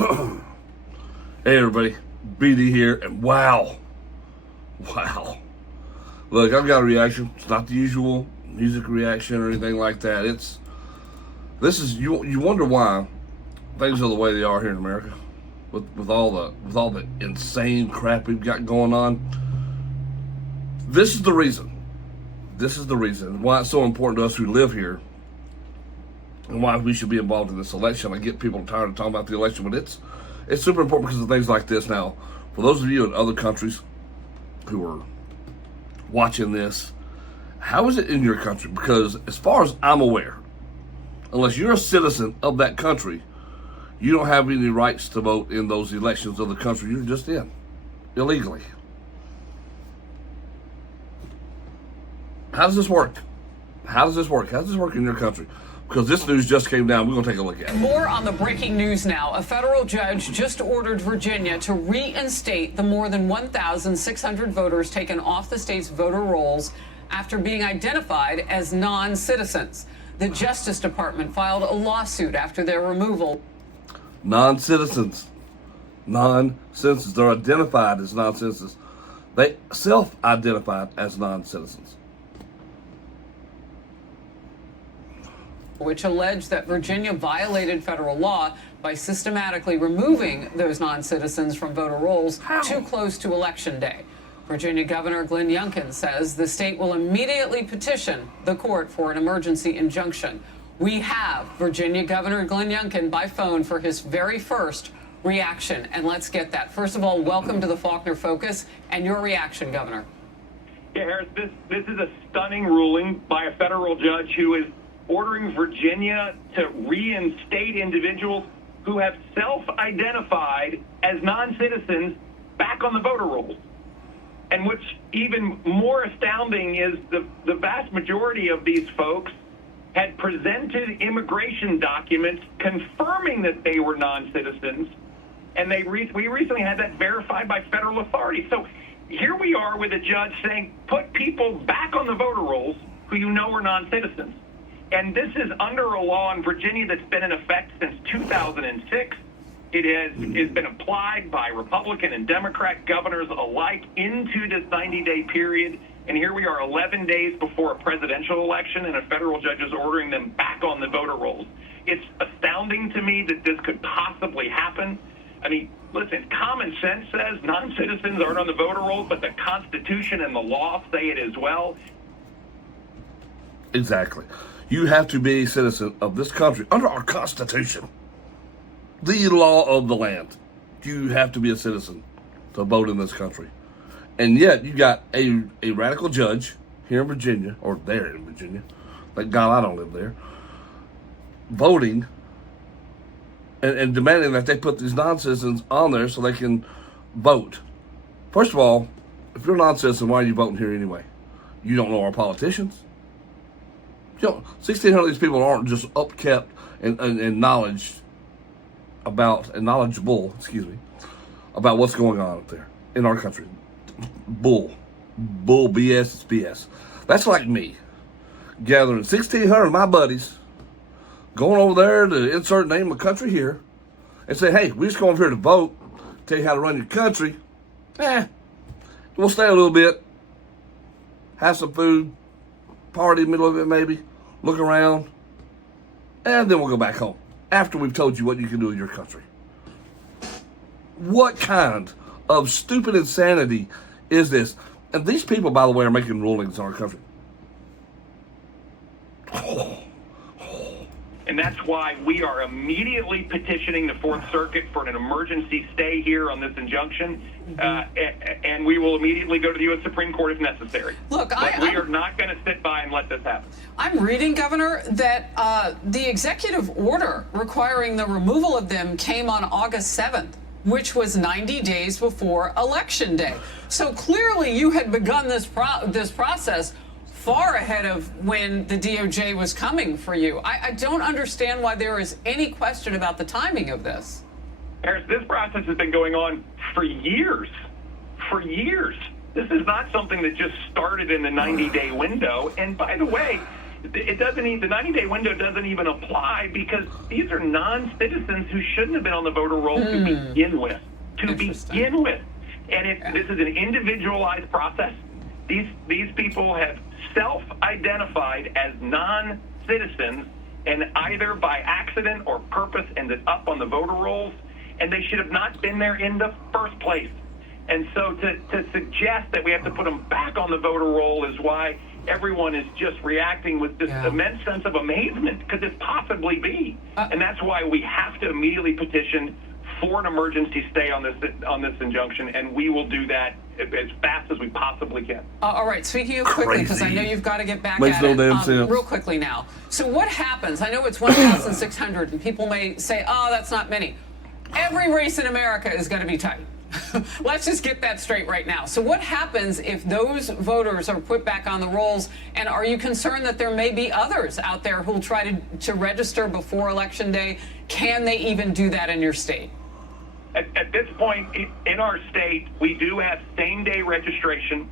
Hey everybody, BD here, and wow. Look, I've got a reaction. It's not the usual music reaction or anything like that. You wonder why things are the way they are here in America, with all the insane crap we've got going on. This is the reason. This is the reason why it's so important to us who live here, and why we should be involved in this election. I get people tired of talking about the election, but it's super important because of things like this. Now, for those of you in other countries who are watching this, how is it in your country? Because as far as I'm aware, unless you're a citizen of that country, you don't have any rights to vote in those elections of the country you're just in, illegally. How does this work? How does this work in your country? Because this news just came down. We're going to take a look at it. More on the breaking news now. A federal judge just ordered Virginia to reinstate the more than 1,600 voters taken off the state's voter rolls after being identified as non-citizens. The Justice Department filed a lawsuit after their removal. Non-citizens. They're identified as non-citizens. They self-identified as non-citizens. Which alleged that Virginia violated federal law by systematically removing those non-citizens from voter rolls too close to Election Day. Virginia Governor Glenn Youngkin says the state will immediately petition the court for an emergency injunction. We have Virginia Governor Glenn Youngkin by phone for his very first reaction, and let's get that. First of all, welcome to the Faulkner Focus, and your reaction, Governor. Yeah, Harris, this is a stunning ruling by a federal judge who is ordering Virginia to reinstate individuals who have self-identified as non-citizens back on the voter rolls. And what's even more astounding is the vast majority of these folks had presented immigration documents confirming that they were non-citizens, and we recently had that verified by federal authorities. So here we are with a judge saying, put people back on the voter rolls who you know are non-citizens. And this is under a law in Virginia that's been in effect since 2006. It has been applied by Republican and Democrat governors alike into this 90-day period. And here we are 11 days before a presidential election, and a federal judge is ordering them back on the voter rolls. It's astounding to me that this could possibly happen. I mean, listen, common sense says non-citizens aren't on the voter rolls, but the Constitution and the law say it as well. Exactly. You have to be a citizen of this country under our Constitution, the law of the land. You have to be a citizen to vote in this country. And yet you got a radical judge here in Virginia, or there in Virginia, thank God I don't live there, voting and demanding that they put these non-citizens on there so they can vote. First of all, if you're a non-citizen, why are you voting here anyway? You don't know our politicians. 1,600 of these people aren't just upkept and knowledgeable, about what's going on up there in our country. Bull, BS, it's BS. That's like me gathering 1,600 of my buddies, going over there to insert name of country here, and say, hey, we're just going over here to vote, tell you how to run your country. We'll stay a little bit, have some food, party in the middle of it maybe, look around, and then we'll go back home after we've told you what you can do in your country. What kind of stupid insanity is this? And these people, by the way, are making rulings in our country. And that's why we are immediately petitioning the Fourth Circuit for an emergency stay here on this injunction, and we will immediately go to the U.S. Supreme Court if necessary. Look, we are not going to sit by and let this happen. I'm reading, Governor, that the executive order requiring the removal of them came on August 7th, which was 90 days before Election Day. So clearly you had begun this process far ahead of when the DOJ was coming for you. I don't understand why there is any question about the timing of this. Harris, this process has been going on for years. For years. This is not something that just started in the 90-day window. And by the way, it doesn't even, the 90-day window doesn't even apply because these are non-citizens who shouldn't have been on the voter roll to begin with. To begin with. And this is an individualized process. These people have self-identified as non-citizens and either by accident or purpose ended up on the voter rolls, and they should have not been there in the first place. And so to suggest that we have to put them back on the voter roll is why everyone is just reacting with this immense sense of amazement. Could this possibly be? And that's why we have to immediately petition for an emergency stay on this injunction, and we will do that as fast as we possibly can. All right, speaking of quickly, because I know you've got to get back Makes at no it damn sense. real quickly now. So what happens? I know it's 1,600, and people may say, oh, that's not many. Every race in America is going to be tight. Let's just get that straight right now. So what happens if those voters are put back on the rolls, and are you concerned that there may be others out there who'll try to register before Election Day? Can they even do that in your state? At this point in our state, we do have same-day registration,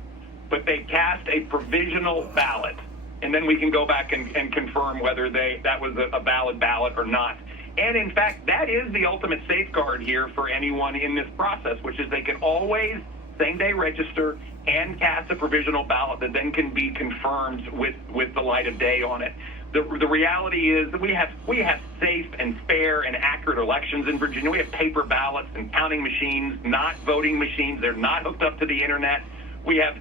but they cast a provisional ballot, and then we can go back and confirm whether that was a valid ballot or not. And in fact, that is the ultimate safeguard here for anyone in this process, which is they can always same-day register and cast a provisional ballot that then can be confirmed with the light of day on it. The reality is that we have safe and fair and accurate elections in Virginia. We have paper ballots and counting machines, not voting machines. They're not hooked up to the internet. We have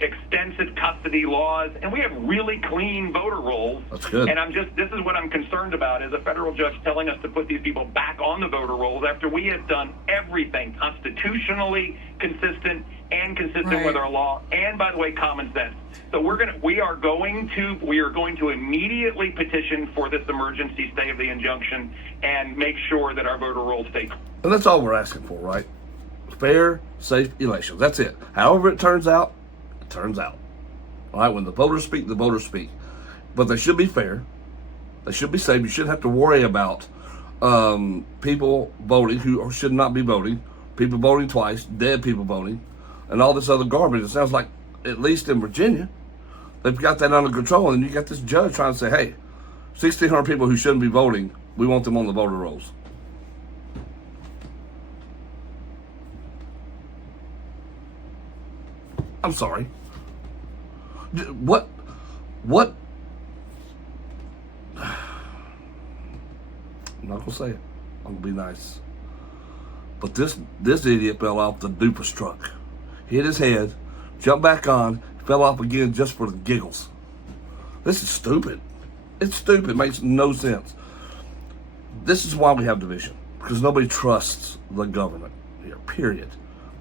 extensive custody laws, and we have really clean voter rolls. That's good. And this is what I'm concerned about, is a federal judge telling us to put these people back on the voter rolls after we have done everything constitutionally consistent and consistent with our law, and by the way, common sense. So we are going to immediately petition for this emergency stay of the injunction and make sure that our voter rolls stay. And that's all we're asking for, right? Fair, safe elections. That's it. However it turns out, it turns out. All right, when the voters speak, the voters speak. But they should be fair. They should be safe. You shouldn't have to worry about people voting who should not be voting, people voting twice, dead people voting, and all this other garbage. It sounds like, at least in Virginia, they've got that under control, and you got this judge trying to say, hey, 1,600 people who shouldn't be voting, we want them on the voter rolls. I'm sorry. What? I'm not gonna say it. I'm gonna be nice. But this idiot fell off the duper truck, hit his head, jumped back on, fell off again just for the giggles. This is stupid. It's stupid. It makes no sense. This is why we have division, because nobody trusts the government here, period,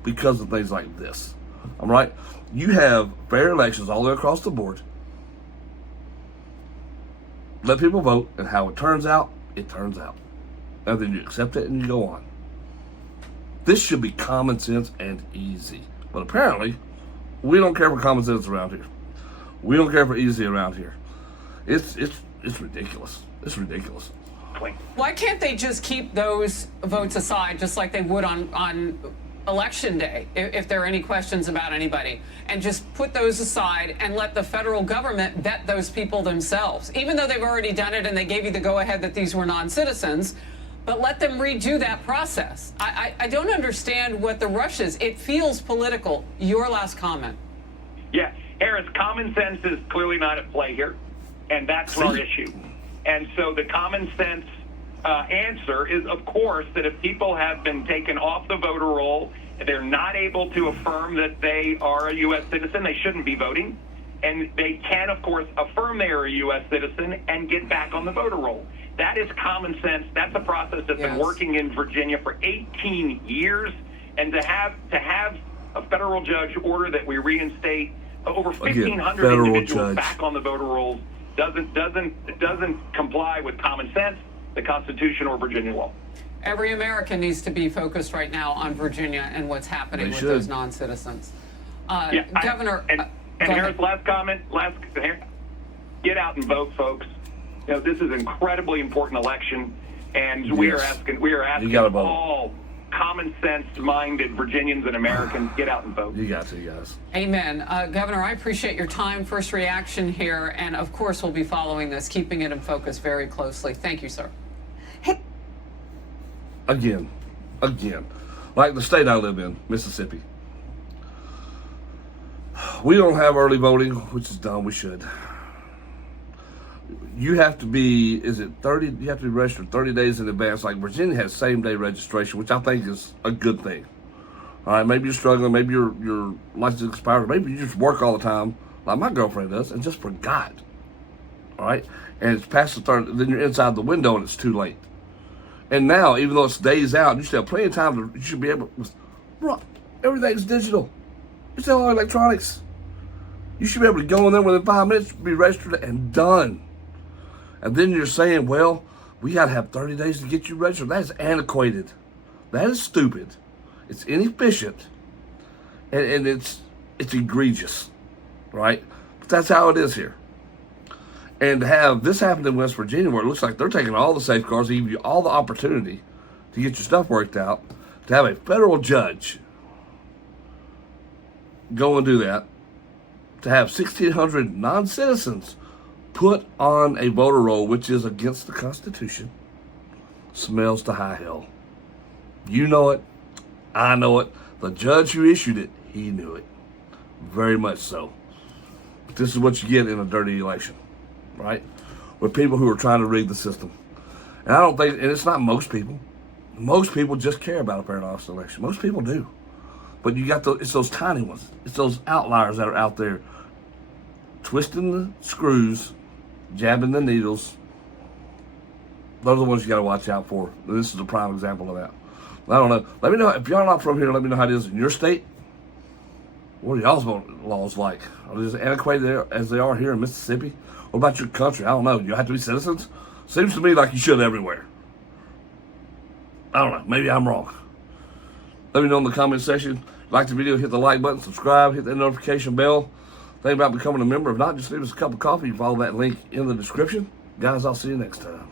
because of things like this. All right? You have fair elections all the way across the board. Let people vote, and how it turns out, it turns out. And then you accept it and you go on. This should be common sense and easy. But apparently, we don't care for common sense around here. We don't care for easy around here. It's ridiculous. It's ridiculous. Why can't they just keep those votes aside just like they would on Election Day, if there are any questions about anybody, and just put those aside and let the federal government vet those people themselves, even though they've already done it and they gave you the go-ahead that these were non-citizens, but let them redo that process. I don't understand what the rush is. It feels political. Your last comment. Yeah, Harris, common sense is clearly not at play here, and that's our issue. And so the common sense answer is, of course, that if people have been taken off the voter roll, they're not able to affirm that they are a U.S. citizen, they shouldn't be voting. And they can, of course, affirm they are a U.S. citizen and get back on the voter roll. That is common sense. That's a process that's been working in Virginia for 18 years. And to have a federal judge order that we reinstate over 1,500 individuals back on the voter rolls doesn't comply with common sense, the Constitution, or Virginia law. Every American needs to be focused right now on Virginia and what's happening with those non-citizens. Governor, and Harris, last comment. Get out and vote, folks. This is an incredibly important election, and we are asking all common sense minded Virginians and Americans get out and vote. You got to, guys. Amen. Governor, I appreciate your time, first reaction here, and of course we'll be following this, keeping it in focus very closely. Thank you, sir. Again, like the state I live in, Mississippi. We don't have early voting, which is dumb. We should. You have to be, is it 30? You have to be registered 30 days in advance. Like Virginia has same-day registration, which I think is a good thing. All right, maybe you're struggling, maybe your license expired, maybe you just work all the time, like my girlfriend does, and just forgot. All right, and it's past the 30, then you're inside the window and it's too late. And now, even though it's days out, you still have plenty of time you should be able to, bro, everything's digital. It's all electronics. You should be able to go in there within 5 minutes, be registered and done. And then you're saying, well, we got to have 30 days to get you registered. That is antiquated. That is stupid. It's inefficient. And it's egregious, right? But that's how it is here. And to have this happen in West Virginia, where it looks like they're taking all the safeguards, they give you all the opportunity to get your stuff worked out, to have a federal judge go and do that, to have 1,600 non-citizens put on a voter roll, which is against the Constitution, smells to high hell. You know it. I know it. The judge who issued it, he knew it. Very much so. But this is what you get in a dirty election, right? With people who are trying to rig the system. And I don't think, and it's not most people. Most people just care about a fair and honest election. Most people do. But you got it's those tiny ones. It's those outliers that are out there twisting the screws, jabbing the needles. Those are the ones you got to watch out for. This is a prime example of that. I don't know. Let me know, if y'all not from here, let me know how it is in your state. What are y'all's laws like? Are they as antiquated as they are here in Mississippi? What about your country? I don't know. You have to be citizens? Seems to me like you should everywhere. I don't know. Maybe I'm wrong. Let me know in the comment section. Like the video, hit the like button, subscribe, hit that notification bell. Think about becoming a member. If not, just leave us a cup of coffee. You follow that link in the description. Guys, I'll see you next time.